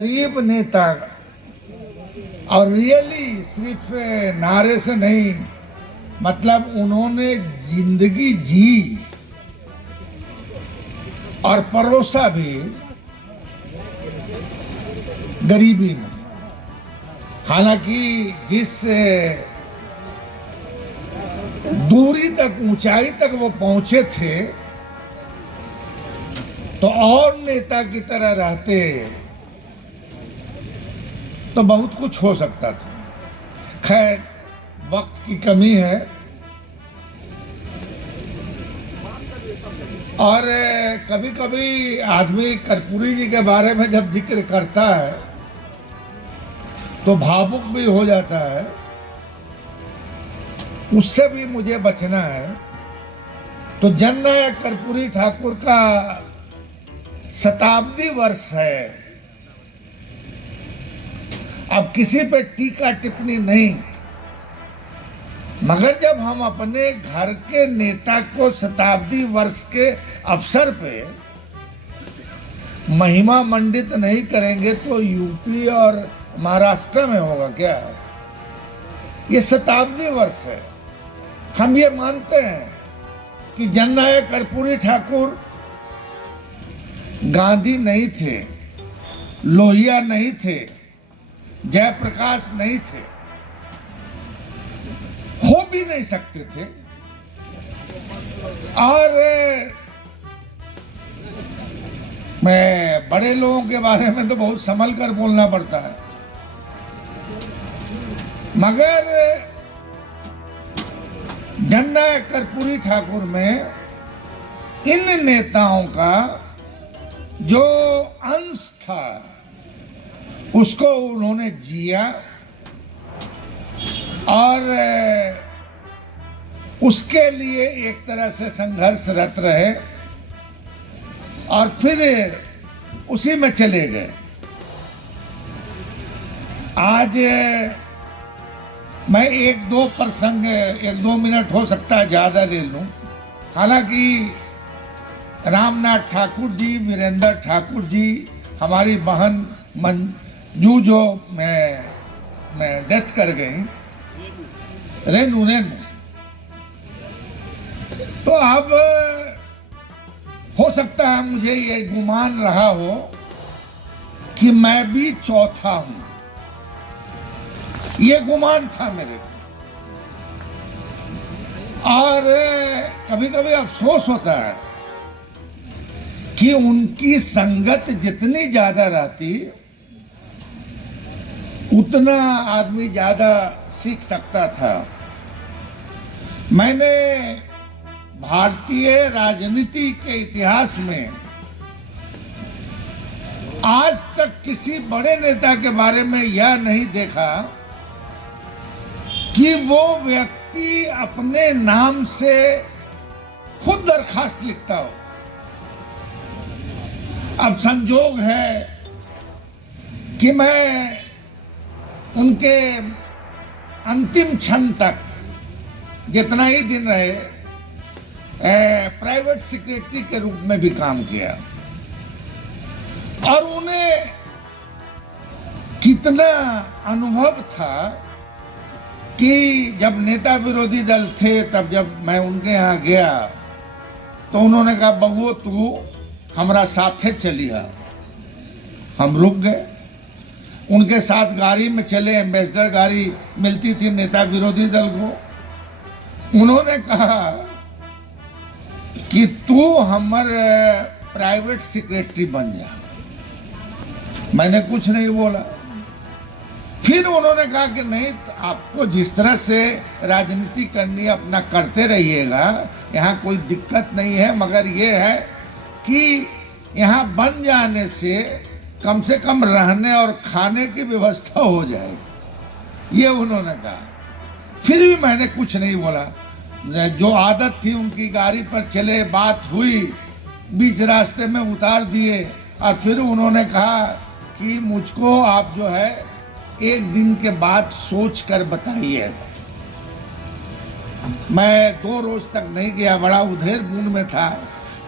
गरीब नेता और रियली सिर्फ नारे से नहीं, मतलब उन्होंने जिंदगी जी और परोसा भी गरीबी में। हालांकि जिस दूरी तक, ऊंचाई तक वो पहुंचे थे, तो और नेता की तरह रहते तो बहुत कुछ हो सकता था। खैर, वक्त की कमी है और कभी कभी आदमी कर्पूरी जी के बारे में जब जिक्र करता है तो भावुक भी हो जाता है। उससे भी मुझे बचना है। तो जननायक कर्पूरी ठाकुर का शताब्दी वर्ष है। अब किसी पे टीका टिप्पणी नहीं, मगर जब हम अपने घर के नेता को शताब्दी वर्ष के अवसर पे महिमा मंडित नहीं करेंगे तो यूपी और महाराष्ट्र में होगा क्या? ये शताब्दी वर्ष है। हम ये मानते हैं कि जननायक कर्पूरी ठाकुर गांधी नहीं थे, लोहिया नहीं थे, जयप्रकाश नहीं थे, हो भी नहीं सकते थे। और मैं बड़े लोगों के बारे में तो बहुत संभल कर बोलना पड़ता है, मगर जननायक कर्पूरी ठाकुर में इन नेताओं का जो अंश था उसको उन्होंने जिया और उसके लिए एक तरह से संघर्षरत रहे और फिर उसी में चले गए। आज मैं एक दो मिनट हो सकता है ज़्यादा ले लूं। हालांकि रामनाथ ठाकुर जी, वीरेंद्र ठाकुर जी, हमारी बहन मंजू जो मैं डेथ कर गई, रेनू। तो अब हो सकता है मुझे ये गुमान रहा हो कि मैं भी चौथा हूं। ये गुमान था मेरे को। और कभी कभी अफसोस होता है कि उनकी संगत जितनी ज्यादा रहती उतना आदमी ज्यादा सीख सकता था। मैंने भारतीय राजनीति के इतिहास में आज तक किसी बड़े नेता के बारे में यह नहीं देखा कि वो व्यक्ति अपने नाम से खुद दरखास्त लिखता हो। अब संजोग है कि मैं उनके अंतिम क्षण तक, जितना ही दिन रहे, प्राइवेट सेक्रेटरी के रूप में भी काम किया और उन्हें कितना अनुभव था कि जब नेता विरोधी दल थे, तब जब मैं उनके यहाँ गया तो उन्होंने कहा, बबुओ तू हमारा साथे चलिया। हम रुक गए। उनके साथ गाड़ी में चले, एम्बेसडर गाड़ी मिलती थी नेता विरोधी दल को। उन्होंने कहा कि तू हमारे प्राइवेट सेक्रेटरी बन जा। मैंने कुछ नहीं बोला। फिर उन्होंने कहा कि नहीं, आपको जिस तरह से राजनीति करनी है अपना करते रहिएगा, यहाँ कोई दिक्कत नहीं है, मगर ये है कि यहाँ बन जाने से कम रहने और खाने की व्यवस्था हो जाएगी। ये उन्होंने कहा। फिर भी मैंने कुछ नहीं बोला। जो आदत थी उनकी, गाड़ी पर चले, बात हुई, बीच रास्ते में उतार दिए और फिर उन्होंने कहा कि मुझको आप जो है एक दिन के बाद सोच कर बताइए। मैं 2 रोज तक नहीं गया, बड़ा उधेर मूड में था।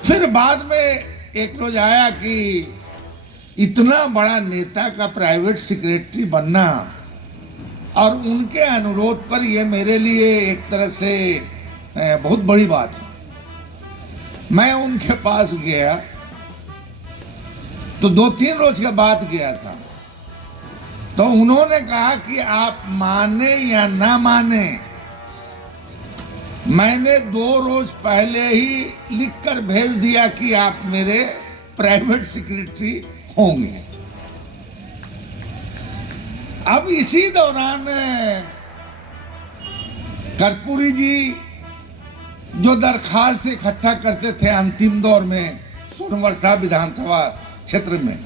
फिर बाद में एक रोज आया कि इतना बड़ा नेता का प्राइवेट सेक्रेटरी बनना और उनके अनुरोध पर यह मेरे लिए एक तरह से बहुत बड़ी बात है। मैं उनके पास गया तो 2-3 रोज के बाद गया था, तो उन्होंने कहा कि आप माने या ना माने, मैंने 2 रोज पहले ही लिखकर भेज दिया कि आप मेरे प्राइवेट सेक्रेटरी होंगे। अब इसी दौरान कर्पूरी जी जो दरखास्त इकट्ठा करते थे अंतिम दौर में सोनवर्षा विधानसभा क्षेत्र में,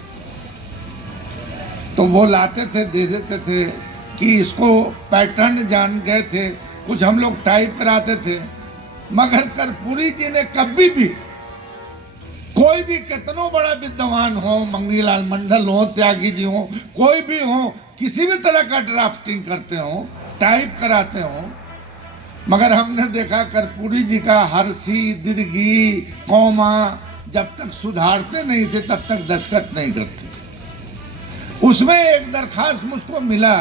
तो वो लाते थे, दे देते थे कि इसको पैटर्न जान गए थे, कुछ हम लोग टाइप कराते थे। मगर कर्पूरी जी ने कभी भी, कोई भी कितनो बड़ा विद्वान हो, मंगीलाल मंडल हो, त्यागी जी हो, कोई भी हो, किसी भी तरह का ड्राफ्टिंग करते हो, टाइप कराते हो, मगर हमने देखा कर्पूरी जी का हर्षी, दीर्घी, कौमा जब तक सुधारते नहीं थे तब तक दस्तखत नहीं करते थे। उसमें एक दरखास्त मुझको मिला,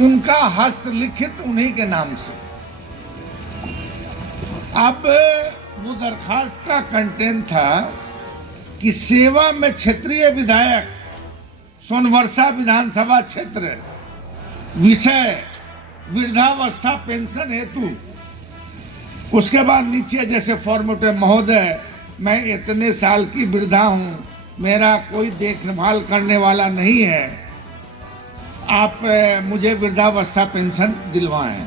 उनका हस्तलिखित उन्हीं के नाम से। अब वो दरखास्त का कंटेंट था कि सेवा में क्षेत्रीय विधायक सोनवर्षा विधानसभा क्षेत्र, विषय वृद्धावस्था पेंशन हेतु। उसके बाद नीचे जैसे फॉर्मेट है, महोदय मैं इतने साल की वृद्धा हूं, मेरा कोई देखभाल करने वाला नहीं है, आप मुझे वृद्धावस्था पेंशन दिलवाएं।